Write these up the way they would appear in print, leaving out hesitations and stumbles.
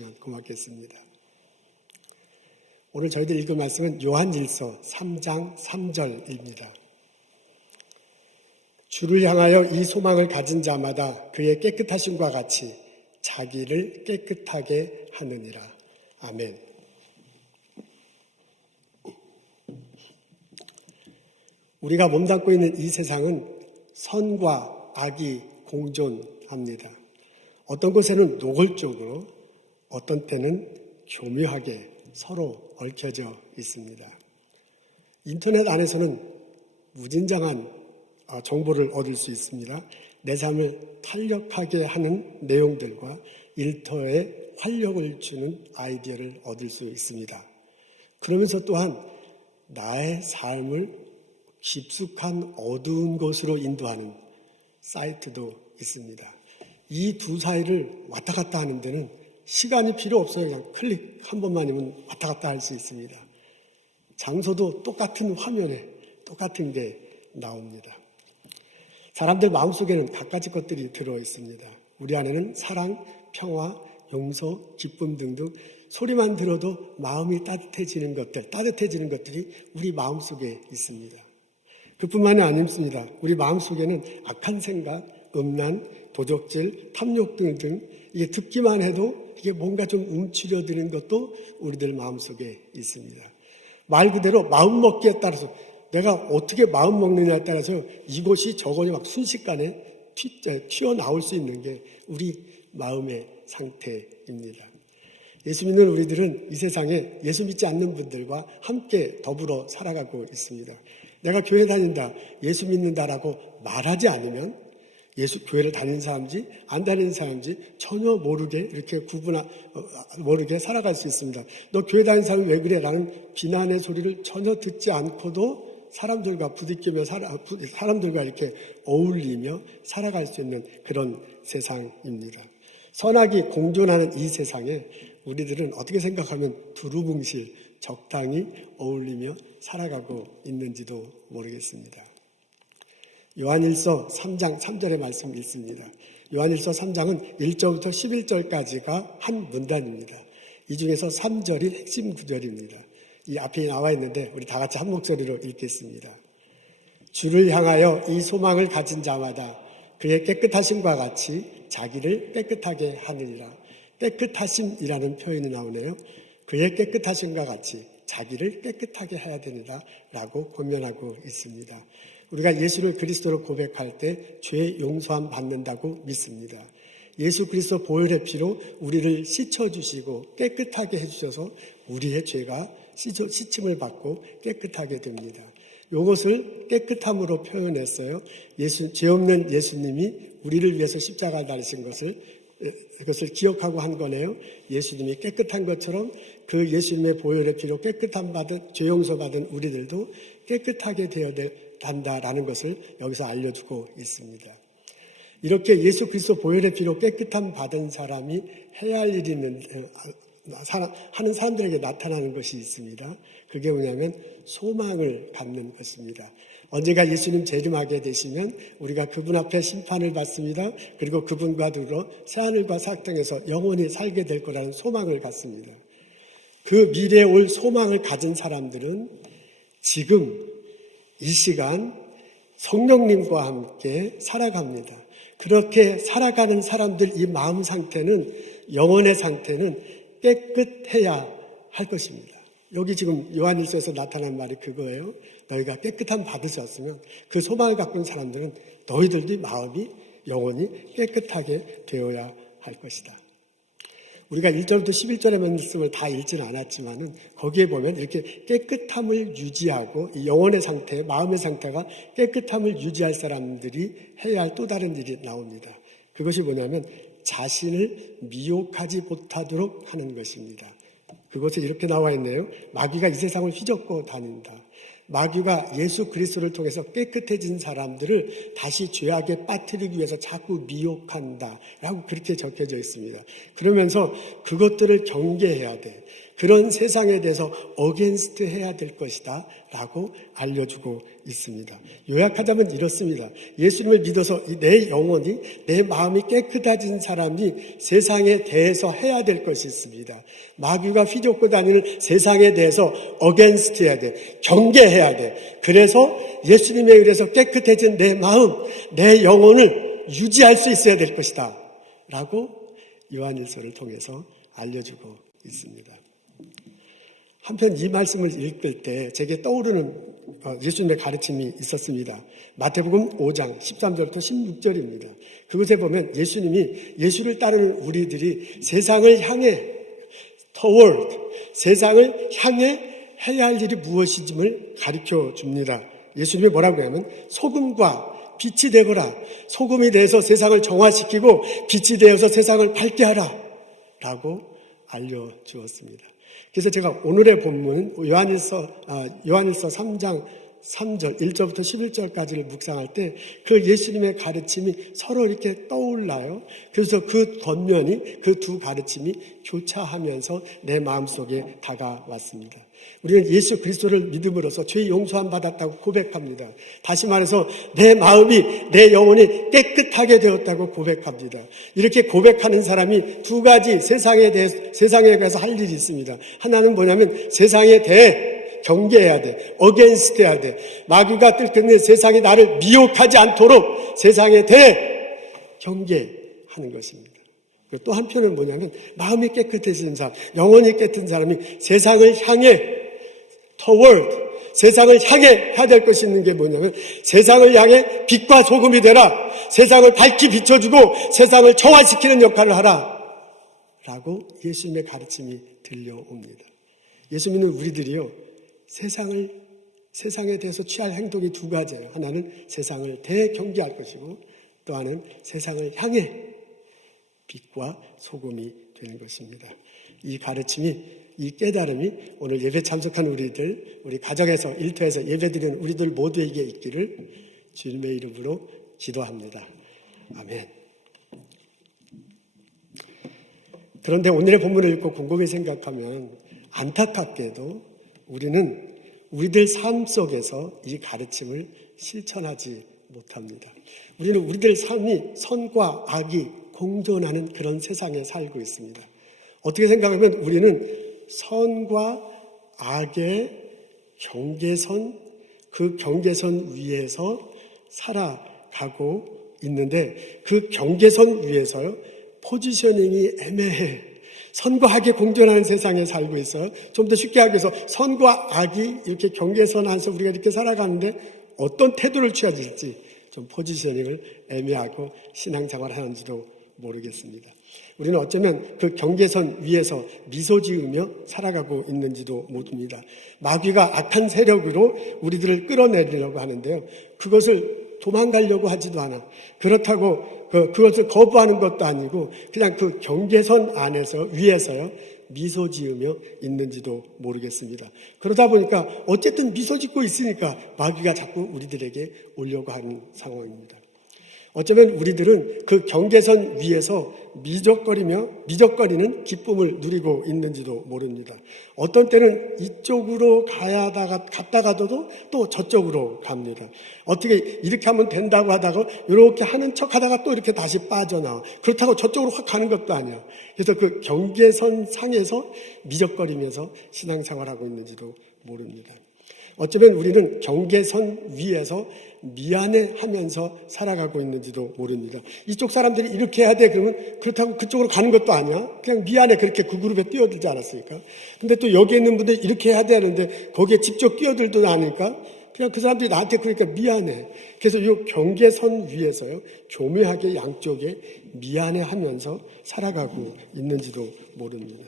고맙겠습니다. 오늘 저희들 읽은 말씀은 요한일서 3장 3절입니다. 주를 향하여 이 소망을 가진 자마다 그의 깨끗하심과 같이 자기를 깨끗하게 하느니라. 아멘. 우리가 몸담고 있는 이 세상은 선과 악이 공존합니다. 어떤 곳에는 노골적으로, 어떤 때는 교묘하게 서로 얽혀져 있습니다. 인터넷 안에서는 무진장한 정보를 얻을 수 있습니다. 내 삶을 탄력하게 하는 내용들과 일터에 활력을 주는 아이디어를 얻을 수 있습니다. 그러면서 또한 나의 삶을 깊숙한 어두운 곳으로 인도하는 사이트도 있습니다. 이 두 사이를 왔다 갔다 하는 데는 시간이 필요 없어요. 그냥 클릭 한 번만이면 왔다 갔다 할 수 있습니다. 장소도 똑같은 화면에 똑같은 게 나옵니다. 사람들 마음속에는 갖가지 것들이 들어있습니다. 우리 안에는 사랑, 평화, 용서, 기쁨 등등 소리만 들어도 마음이 따뜻해지는 것들이 우리 마음속에 있습니다. 그뿐만이 아닙니다. 우리 마음속에는 악한 생각, 음란, 도적질, 탐욕 등등 이게 듣기만 해도 이게 뭔가 좀 움츠려드는 것도 우리들 마음속에 있습니다. 말 그대로 마음먹기에 따라서 내가 어떻게 마음 먹느냐에 따라서 이곳이 저곳이 막 순식간에 튀어나올 수 있는 게 우리 마음의 상태입니다. 예수 믿는 우리들은 이 세상에 예수 믿지 않는 분들과 함께 더불어 살아가고 있습니다. 내가 교회 다닌다, 예수 믿는다라고 말하지 않으면 교회를 다니는 사람인지 안 다니는 사람인지 전혀 모르게 이렇게 모르게 살아갈 수 있습니다. 너 교회 다니는 사람이 왜 그래? 라는 비난의 소리를 전혀 듣지 않고도 사람들과 부딪히며 사람들과 이렇게 어울리며 살아갈 수 있는 그런 세상입니다. 선악이 공존하는 이 세상에 우리들은 어떻게 생각하면 두루뭉실 적당히 어울리며 살아가고 있는지도 모르겠습니다. 요한일서 3장 3절의 말씀 읽습니다. 요한일서 3장은 1절부터 11절까지가 한 문단입니다. 이 중에서 3절이 핵심 구절입니다. 이 앞에 나와 있는데 우리 다 같이 한 목소리로 읽겠습니다. 주를 향하여 이 소망을 가진 자마다 그의 깨끗하심과 같이 자기를 깨끗하게 하느니라. 깨끗하심이라는 표현이 나오네요. 그의 깨끗하심과 같이 자기를 깨끗하게 해야 되느라 라고 권면하고 있습니다. 우리가 예수를 그리스도로 고백할 때 죄 용서함 받는다고 믿습니다. 예수 그리스도 보혈의 피로 우리를 씻어주시고 깨끗하게 해주셔서 우리의 죄가 씻음을 받고 깨끗하게 됩니다. 이것을 깨끗함으로 표현했어요. 죄 없는 예수님이 우리를 위해서 십자가를 달리신 그것을 기억하고 한 거네요. 예수님이 깨끗한 것처럼 그 예수님의 보혈의 피로 죄 용서 받은 우리들도 깨끗하게 되어야 한다라는 것을 여기서 알려주고 있습니다. 이렇게 예수 그리스도 보혈의 피로 깨끗함 받은 사람이 해야 할 일이 하는 사람들에게 나타나는 것이 있습니다. 그게 뭐냐면 소망을 갖는 것입니다. 언젠가 예수님 재림하게 되시면 우리가 그분 앞에 심판을 받습니다. 그리고 그분과 더불어 새하늘과 새 땅에서 영원히 살게 될 거라는 소망을 갖습니다. 그 미래에 올 소망을 가진 사람들은 지금 이 시간 성령님과 함께 살아갑니다. 그렇게 살아가는 사람들 이 마음 상태는 영혼의 상태는 깨끗해야 할 것입니다. 여기 지금 요한일서에서 나타난 말이 그거예요. 너희가 깨끗함 받으셨으면 그 소망을 갖고 있는 사람들은 너희들도 마음이 영혼이 깨끗하게 되어야 할 것이다. 우리가 1절부터 11절의 말씀을 다 읽지는 않았지만은 거기에 보면 이렇게 깨끗함을 유지하고 이 영혼의 상태, 마음의 상태가 깨끗함을 유지할 사람들이 해야 할 또 다른 일이 나옵니다. 그것이 뭐냐면 자신을 미혹하지 못하도록 하는 것입니다. 그것에 이렇게 나와 있네요. 마귀가 이 세상을 휘젓고 다닌다. 마귀가 예수 그리스도를 통해서 깨끗해진 사람들을 다시 죄악에 빠뜨리기 위해서 자꾸 미혹한다 라고 그렇게 적혀져 있습니다. 그러면서 그것들을 경계해야 돼. 그런 세상에 대해서 어게인스트 해야 될 것이다 라고 알려주고 있습니다. 요약하자면 이렇습니다. 예수님을 믿어서 내 영혼이, 내 마음이 깨끗해진 사람이 세상에 대해서 해야 될 것이 있습니다. 마귀가 휘젓고 다니는 세상에 대해서 어게인스트 해야 돼. 경계해야 돼. 그래서 예수님에 의해서 깨끗해진 내 마음, 내 영혼을 유지할 수 있어야 될 것이다 라고 요한일서를 통해서 알려주고 있습니다. 한편 이 말씀을 읽을 때 제게 떠오르는 예수님의 가르침이 있었습니다. 마태복음 5장 13절부터 16절입니다. 그곳에 보면 예수님이 예수를 따르는 우리들이 세상을 향해 toward, 세상을 향해 해야 할 일이 무엇인지를 가르쳐 줍니다. 예수님이 뭐라고 하냐면 소금과 빛이 되거라. 소금이 되어서 세상을 정화시키고 빛이 되어서 세상을 밝게 하라 라고 알려주었습니다. 그래서 제가 오늘의 본문 요한일서 3장 3절 1절부터 11절까지를 묵상할 때 그 예수님의 가르침이 서로 이렇게 떠올라요. 그래서 그 겉면이, 그 두 가르침이 교차하면서 내 마음속에 다가왔습니다. 우리는 예수 그리스도를 믿음으로써 죄 용서함 받았다고 고백합니다. 다시 말해서 내 마음이, 내 영혼이 깨끗하게 되었다고 고백합니다. 이렇게 고백하는 사람이 두 가지 세상에 대해서 할 일이 있습니다. 하나는 뭐냐면 세상에 대해 경계해야 돼. 어게인스트 해야 돼. 마귀가 뜰끝내 세상이 나를 미혹하지 않도록 세상에 대해 경계하는 것입니다. 또 한편은 뭐냐면 마음이 깨끗해지는 사람, 영혼이 깨끗한 사람이 세상을 향해 toward, 세상을 향해 해야 될 것이 있는 게 뭐냐면 세상을 향해 빛과 소금이 되라. 세상을 밝히 비춰주고 세상을 정화시키는 역할을 하라 라고 예수님의 가르침이 들려옵니다. 예수 믿는 우리들이요, 세상에 대해서 취할 행동이 두 가지예요. 하나는 세상을 대경계할 것이고 또 하나는 세상을 향해 빛과 소금이 되는 것입니다. 이 가르침이, 이 깨달음이 오늘 예배 참석한 우리들, 우리 가정에서 일터에서 예배드리는 우리들 모두에게 있기를 주님의 이름으로 기도합니다. 아멘. 그런데 오늘의 본문을 읽고 곰곰이 생각하면 안타깝게도 우리는 우리들 삶 속에서 이 가르침을 실천하지 못합니다. 우리는 우리들 삶이 선과 악이 공존하는 그런 세상에 살고 있습니다. 어떻게 생각하면 우리는 선과 악의 경계선, 그 경계선 위에서 살아가고 있는데 그 경계선 위에서요, 포지셔닝이 애매해. 선과 악이 공존하는 세상에 살고 있어요. 좀 더 쉽게 하기 위해서 선과 악이 이렇게 경계선 안에서 우리가 이렇게 살아가는데 어떤 태도를 취해야 될지 좀 포지셔닝을 애매하고 신앙생활을 하는지도 모르겠습니다. 우리는 어쩌면 그 경계선 위에서 미소 지으며 살아가고 있는지도 모릅니다. 마귀가 악한 세력으로 우리들을 끌어내리려고 하는데요, 그것을 도망가려고 하지도 않아. 그렇다고 그것을 거부하는 것도 아니고 그냥 그 경계선 안에서 위에서요 미소 지으며 있는지도 모르겠습니다. 그러다 보니까 어쨌든 미소 짓고 있으니까 마귀가 자꾸 우리들에게 오려고 하는 상황입니다. 어쩌면 우리들은 그 경계선 위에서 미적거리는 기쁨을 누리고 있는지도 모릅니다. 어떤 때는 이쪽으로 갔다가도 또 저쪽으로 갑니다. 어떻게 이렇게 하면 된다고 하다가 이렇게 하는 척 하다가 또 이렇게 다시 빠져나와. 그렇다고 저쪽으로 확 가는 것도 아니야. 그래서 그 경계선 상에서 미적거리면서 신앙생활하고 있는지도 모릅니다. 어쩌면 우리는 경계선 위에서 미안해하면서 살아가고 있는지도 모릅니다. 이쪽 사람들이 이렇게 해야 돼 그러면 그렇다고 그쪽으로 가는 것도 아니야. 그냥 미안해 그렇게 그 그룹에 뛰어들지 않았으니까. 근데 또 여기 있는 분들이 이렇게 해야 되는데 거기에 직접 뛰어들도 않으니까 그냥 그 사람들이 나한테 그러니까 미안해. 그래서 이 경계선 위에서요 교묘하게 양쪽에 미안해하면서 살아가고 있는지도 모릅니다.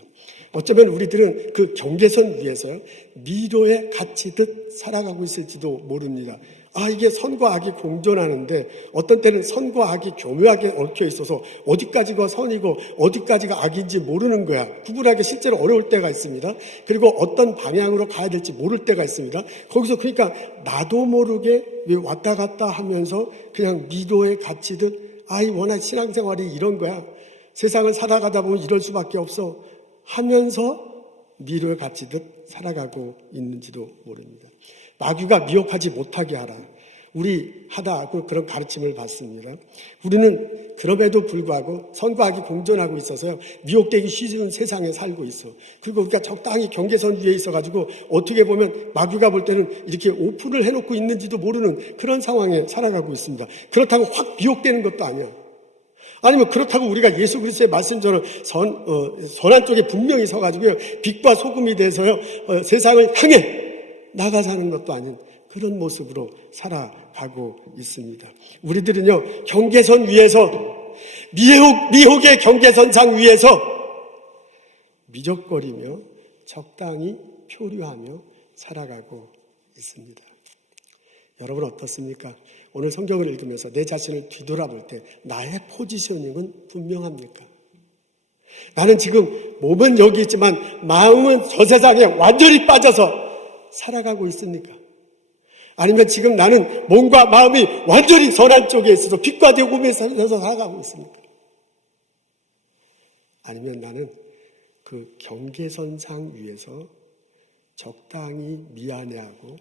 어쩌면 우리들은 그 경계선 위에서요 미로에 갇히듯 살아가고 있을지도 모릅니다. 이게 선과 악이 공존하는데 어떤 때는 선과 악이 교묘하게 얽혀 있어서 어디까지가 선이고 어디까지가 악인지 모르는 거야. 구분하기 실제로 어려울 때가 있습니다. 그리고 어떤 방향으로 가야 될지 모를 때가 있습니다. 거기서 그러니까 나도 모르게 왔다 갔다 하면서 그냥 미로에 갇히듯 워낙 신앙생활이 이런 거야. 세상을 살아가다 보면 이럴 수밖에 없어 하면서 미로에 갇히듯 살아가고 있는지도 모릅니다. 마귀가 미혹하지 못하게 하라. 우리 하다고 그런 가르침을 받습니다. 우리는 그럼에도 불구하고 선과 악이 공존하고 있어서요, 미혹되기 쉬운 세상에 살고 있어. 그리고 우리가 적당히 경계선 위에 있어가지고 어떻게 보면 마귀가 볼 때는 이렇게 오픈을 해놓고 있는지도 모르는 그런 상황에 살아가고 있습니다. 그렇다고 확 미혹되는 것도 아니야. 아니면 그렇다고 우리가 예수 그리스도의 말씀처럼 선한 쪽에 분명히 서가지고요, 빛과 소금이 돼서요, 세상을 향해 나가 사는 것도 아닌 그런 모습으로 살아가고 있습니다. 우리들은요, 경계선 위에서, 미혹의 경계선상 위에서 미적거리며 적당히 표류하며 살아가고 있습니다. 여러분 어떻습니까? 오늘 성경을 읽으면서 내 자신을 뒤돌아볼 때 나의 포지셔닝은 분명합니까? 나는 지금 몸은 여기 있지만 마음은 저 세상에 완전히 빠져서 살아가고 있습니까? 아니면 지금 나는 몸과 마음이 완전히 선한 쪽에 있어서 빛과 대고에 살면서 살아가고 있습니까? 아니면 나는 그 경계선상 위에서 적당히 미안해하고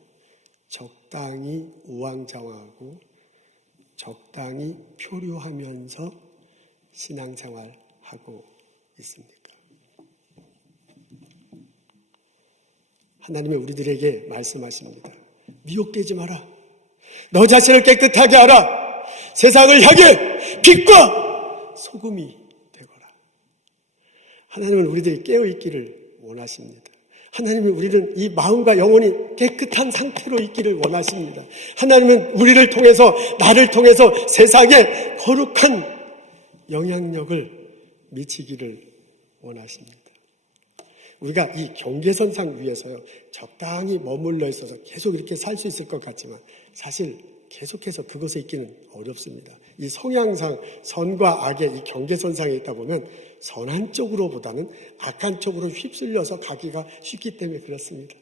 적당히 우왕좌왕하고 적당히 표류하면서 신앙생활하고 있습니까? 하나님이 우리들에게 말씀하십니다. 미혹되지 마라. 너 자신을 깨끗하게 하라. 세상을 향해 빛과 소금이 되거라. 하나님은 우리들이 깨어있기를 원하십니다. 하나님은 우리는 이 마음과 영혼이 깨끗한 상태로 있기를 원하십니다. 하나님은 우리를 통해서, 나를 통해서 세상에 거룩한 영향력을 미치기를 원하십니다. 우리가 이 경계선상 위에서요, 적당히 머물러 있어서 계속 이렇게 살 수 있을 것 같지만 사실 계속해서 그곳에 있기는 어렵습니다. 이 성향상 선과 악의 이 경계선상에 있다 보면 선한 쪽으로보다는 악한 쪽으로 휩쓸려서 가기가 쉽기 때문에 그렇습니다.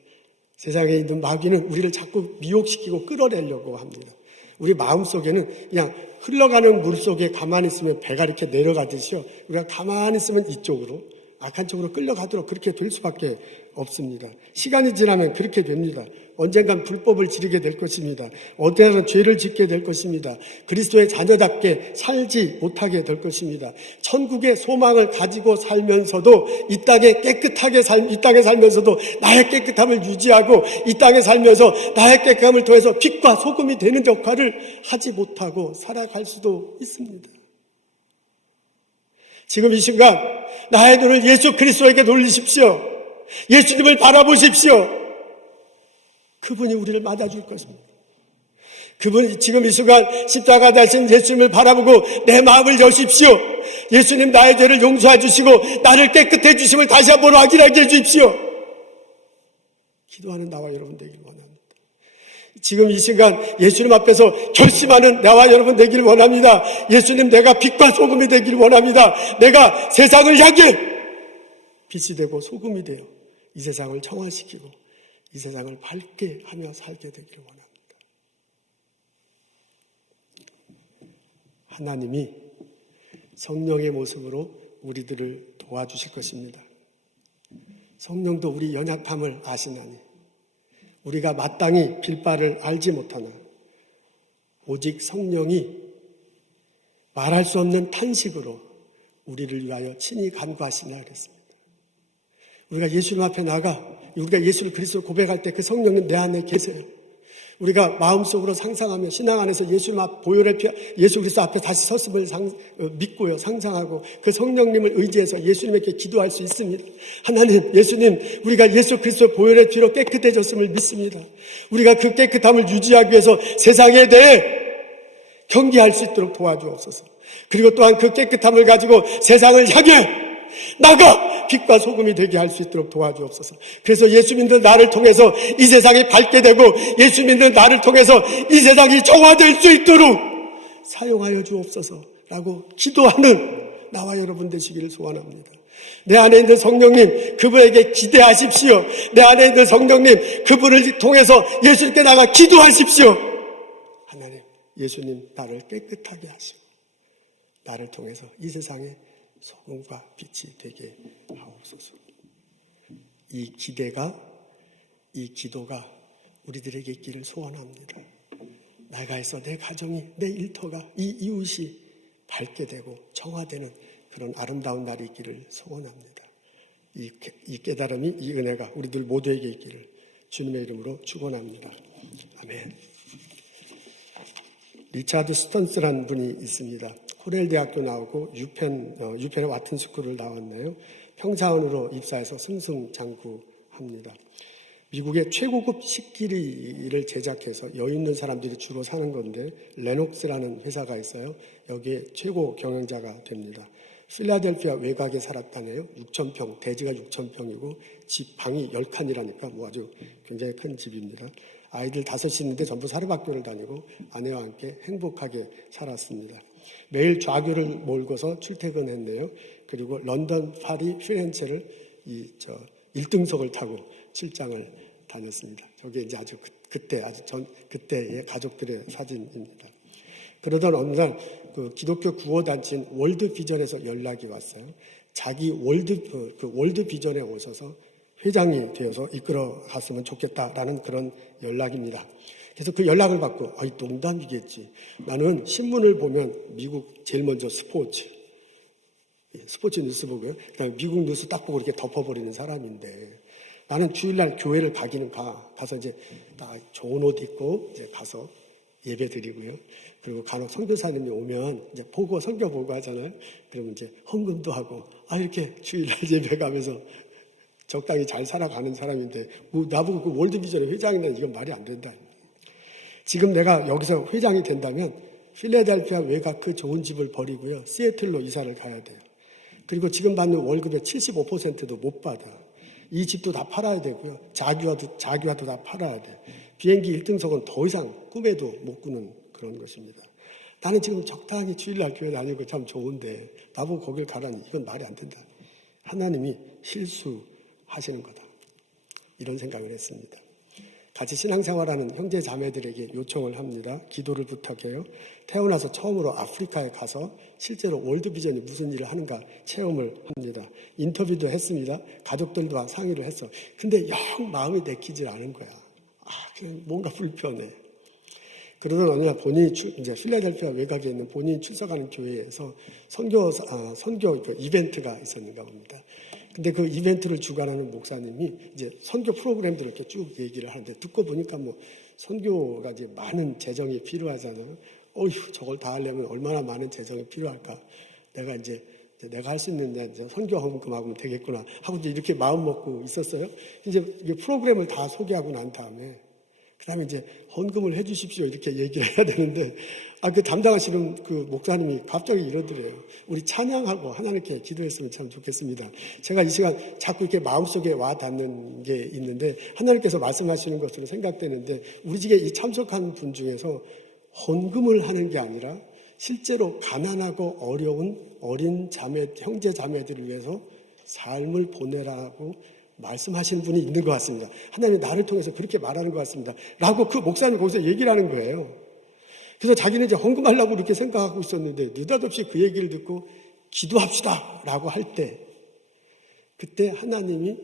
세상에 있는 마귀는 우리를 자꾸 미혹시키고 끌어내려고 합니다. 우리 마음속에는 그냥 흘러가는 물 속에 가만히 있으면 배가 이렇게 내려가듯이요, 우리가 가만히 있으면 이쪽으로, 악한 쪽으로 끌려가도록 그렇게 될 수밖에 없습니다. 시간이 지나면 그렇게 됩니다. 언젠간 불법을 지르게 될 것입니다. 언젠간 죄를 짓게 될 것입니다. 그리스도의 자녀답게 살지 못하게 될 것입니다. 천국의 소망을 가지고 살면서도 이 땅에 깨끗하게 이 땅에 살면서도 나의 깨끗함을 유지하고 이 땅에 살면서 나의 깨끗함을 통해서 빛과 소금이 되는 역할을 하지 못하고 살아갈 수도 있습니다. 지금 이 순간 나의 눈을 예수 그리스도에게 돌리십시오. 예수님을 바라보십시오. 그분이 우리를 맞아줄 것입니다. 그분이 지금 이 순간 십자가 되신 예수님을 바라보고 내 마음을 여십시오. 예수님 나의 죄를 용서해 주시고 나를 깨끗해 주심을 다시 한번 확인하게 해주십시오. 기도하는 나와 여러분 되기를 원합니다. 지금 이 순간 예수님 앞에서 결심하는 나와 여러분 되기를 원합니다. 예수님, 내가 빛과 소금이 되기를 원합니다. 내가 세상을 향해 빛이 되고 소금이 되어 이 세상을 청화시키고 이 세상을 밝게 하며 살게 되기를 원합니다. 하나님이 성령의 모습으로 우리들을 도와주실 것입니다. 성령도 우리 연약함을 아시나니 우리가 마땅히 빌바를 알지 못하나 오직 성령이 말할 수 없는 탄식으로 우리를 위하여 친히 간구하시나 그랬습니다. 우리가 예수님 앞에 나가 우리가 예수를 그리스도로 고백할 때 그 성령님 내 안에 계세요. 우리가 마음속으로 상상하며 신앙 안에서 예수 그리스도 앞에 다시 섰음을 믿고요, 상상하고 그 성령님을 의지해서 예수님에게 기도할 수 있습니다. 하나님, 예수님, 우리가 예수 그리스도 보혈의 피로 깨끗해졌음을 믿습니다. 우리가 그 깨끗함을 유지하기 위해서 세상에 대해 경계할 수 있도록 도와주옵소서. 그리고 또한 그 깨끗함을 가지고 세상을 향해 나가 빛과 소금이 되게 할 수 있도록 도와주옵소서. 그래서 예수 믿는 나를 통해서 이 세상이 밝게 되고 예수 믿는 나를 통해서 이 세상이 정화될 수 있도록 사용하여 주옵소서라고 기도하는 나와 여러분 되시기를 소원합니다. 내 안에 있는 성령님, 그분에게 기대하십시오. 내 안에 있는 성령님, 그분을 통해서 예수님께 나가 기도하십시오. 하나님, 예수님 나를 깨끗하게 하시고 나를 통해서 이 세상에 소금과 빛이 되게 하옵소서. 이 기대가, 이 기도가 우리들에게 있기를 소원합니다. 내가 해서 내 가정이, 내 일터가, 이 이웃이 밝게 되고 정화되는 그런 아름다운 날이 있기를 소원합니다. 이 깨달음이, 이 은혜가 우리들 모두에게 있기를 주님의 이름으로 축원합니다. 아멘. 리차드 스턴스라는 분이 있습니다. 코넬 대학교 나오고 유펜의 와튼 스쿨을 나왔네요. 평사원으로 입사해서 승승장구합니다. 미국의 최고급 식기를 제작해서 여유 있는 사람들이 주로 사는 건데 레녹스라는 회사가 있어요. 여기에 최고 경영자가 됩니다. 필라델피아 외곽에 살았다네요. 6,000평, 대지가 6,000평이고 집 방이 10칸이라니까 뭐 아주 굉장히 큰 집입니다. 아이들 5이 있는데 전부 사립학교를 다니고 아내와 함께 행복하게 살았습니다. 매일 좌교를 몰고서 출퇴근했네요. 그리고 런던, 파리, 피렌체를 1등석을 타고 출장을 다녔습니다. 저게 이제 아주 그때의 가족들의 사진입니다. 그러던 어느 날 그 기독교 구호단체인 월드비전에서 연락이 왔어요. 자기 월드비전에 오셔서 회장이 되어서 이끌어 갔으면 좋겠다라는 그런 연락입니다. 그래서 그 연락을 받고 농담이겠지. 나는 신문을 보면 미국 제일 먼저 스포츠 뉴스 보고요. 그다음에 미국 뉴스 딱 보고 이렇게 덮어버리는 사람인데 나는 주일날 교회를 가기는 가서 이제 딱 좋은 옷 입고 이제 가서 예배 드리고요. 그리고 간혹 선교사님이 오면 이제 선교 보고 하잖아요. 그러면 이제 헌금도 하고 이렇게 주일날 예배 가면서 적당히 잘 살아가는 사람인데 나보고 그 월드비전의 회장이나 이건 말이 안 된다. 지금 내가 여기서 회장이 된다면 필라델피아 외곽 그 좋은 집을 버리고요. 시애틀로 이사를 가야 돼요. 그리고 지금 받는 월급의 75%도 못 받아. 이 집도 다 팔아야 되고요. 자기와도 다 팔아야 돼요. 비행기 1등석은 더 이상 꿈에도 못 꾸는 그런 것입니다. 나는 지금 적당히 주일날 교회 다니고 참 좋은데 나보고 거길 가라니 이건 말이 안 된다. 하나님이 실수하시는 거다. 이런 생각을 했습니다. 같이 신앙생활하는 형제 자매들에게 요청을 합니다. 기도를 부탁해요. 태어나서 처음으로 아프리카에 가서 실제로 월드비전이 무슨 일을 하는가 체험을 합니다. 인터뷰도 했습니다. 가족들과 상의를 했어. 근데 영 마음이 내키질 않은 거야. 그냥 뭔가 불편해. 그러던 어느 날 본인이 이제 필라델피아 외곽에 있는 본인이 출석하는 교회에서 선교 그 이벤트가 있었는가 봅니다. 근데 그 이벤트를 주관하는 목사님이 이제 선교 프로그램들을 이렇게 쭉 얘기를 하는데 듣고 보니까 뭐 선교가 이제 많은 재정이 필요하잖아요. 저걸 다 하려면 얼마나 많은 재정이 필요할까? 내가 할 수 있는 이제 선교 헌금하면 되겠구나 하고 이제 이렇게 마음 먹고 있었어요. 이제 프로그램을 다 소개하고 난 다음에 그다음에 이제 헌금을 해주십시오 이렇게 얘기를 해야 되는데 그 담당하시는 그 목사님이 갑자기 이러더래요. 우리 찬양하고 하나님께 기도했으면 참 좋겠습니다. 제가 이 시간 자꾸 이렇게 마음속에 와 닿는 게 있는데 하나님께서 말씀하시는 것으로 생각되는데 우리 집에 이 참석한 분 중에서 헌금을 하는 게 아니라 실제로 가난하고 어려운 어린 형제 자매들을 위해서 삶을 보내라고 말씀하시는 분이 있는 것 같습니다. 하나님이 나를 통해서 그렇게 말하는 것 같습니다. 라고 그 목사님이 거기서 얘기를 하는 거예요. 그래서 자기는 이제 헌금하려고 이렇게 생각하고 있었는데 느닷없이 그 얘기를 듣고 기도합시다 라고 할 때 그때 하나님이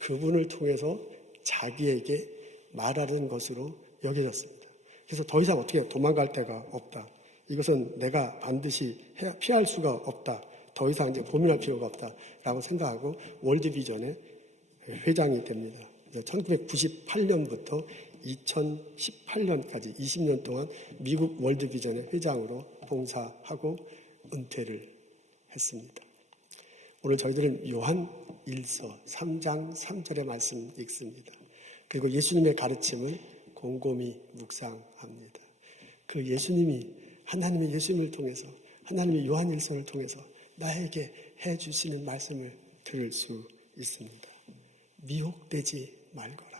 그분을 통해서 자기에게 말하는 것으로 여겨졌습니다. 그래서 더 이상 어떻게 도망갈 데가 없다. 이것은 내가 반드시 피할 수가 없다. 더 이상 이제 고민할 필요가 없다라고 생각하고 월드비전의 회장이 됩니다. 1998년부터 2018년까지 20년 동안 미국 월드비전의 회장으로 봉사하고 은퇴를 했습니다. 오늘 저희들은 요한 1서 3장 3절의 말씀 읽습니다. 그리고 예수님의 가르침을 곰곰이 묵상합니다. 그 하나님의 예수님을 통해서 하나님의 요한 1서를 통해서 나에게 해주시는 말씀을 들을 수 있습니다. 미혹되지 말거라.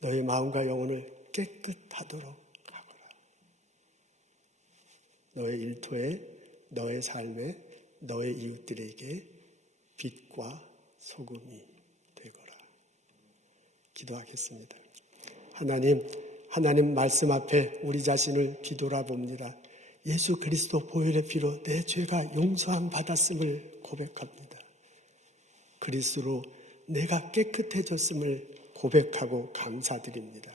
너의 마음과 영혼을 깨끗하도록 하거라. 너의 일터에, 너의 삶에, 너의 이웃들에게 빛과 소금이 되거라. 기도하겠습니다. 하나님 말씀 앞에 우리 자신을 뒤돌아봅니다. 예수 그리스도 보혈의 피로 내 죄가 용서함 받았음을 고백합니다. 그리스도로 내가 깨끗해졌음을 고백하고 감사드립니다.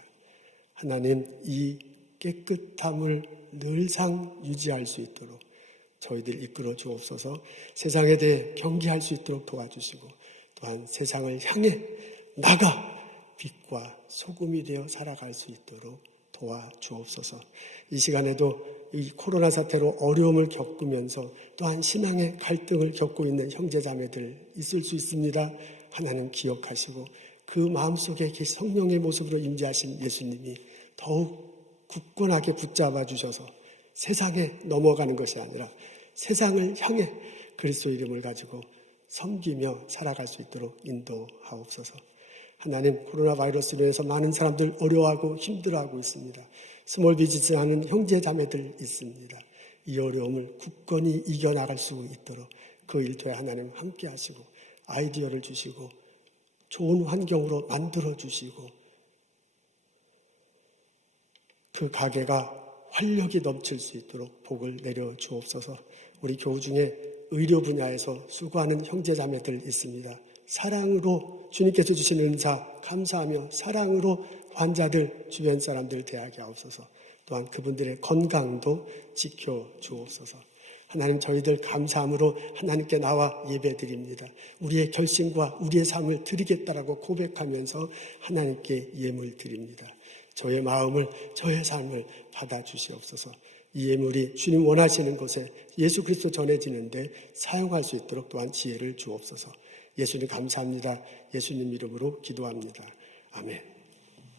하나님, 이 깨끗함을 늘상 유지할 수 있도록 저희들 이끌어 주옵소서. 세상에 대해 경계할 수 있도록 도와주시고, 또한 세상을 향해 나가 빛과 소금이 되어 살아갈 수 있도록 도와주옵소서. 이 시간에도 이 코로나 사태로 어려움을 겪으면서 또한 신앙의 갈등을 겪고 있는 형제자매들 있을 수 있습니다. 하나님 기억하시고 그 마음속에 성령의 모습으로 임재하신 예수님이 더욱 굳건하게 붙잡아 주셔서 세상에 넘어가는 것이 아니라 세상을 향해 그리스도의 이름을 가지고 섬기며 살아갈 수 있도록 인도하옵소서. 하나님, 코로나 바이러스로 인해서 많은 사람들 어려워하고 힘들어하고 있습니다. 스몰 비즈니스 하는 형제 자매들 있습니다. 이 어려움을 굳건히 이겨나갈 수 있도록 그 일터에 하나님 함께 하시고 아이디어를 주시고 좋은 환경으로 만들어 주시고 그 가게가 활력이 넘칠 수 있도록 복을 내려 주옵소서. 우리 교우 중에 의료 분야에서 수고하는 형제자매들 있습니다. 사랑으로 주님께서 주신 은사 감사하며 사랑으로 환자들 주변 사람들 대하게 하옵소서. 또한 그분들의 건강도 지켜 주옵소서. 하나님, 저희들 감사함으로 하나님께 나와 예배드립니다. 우리의 결심과 우리의 삶을 드리겠다라고 고백하면서 하나님께 예물 드립니다. 저의 마음을, 저의 삶을 받아주시옵소서. 이 예물이 주님 원하시는 곳에 예수 그리스도 전해지는데 사용할 수 있도록 또한 지혜를 주옵소서. 예수님 감사합니다. 예수님 이름으로 기도합니다. 아멘.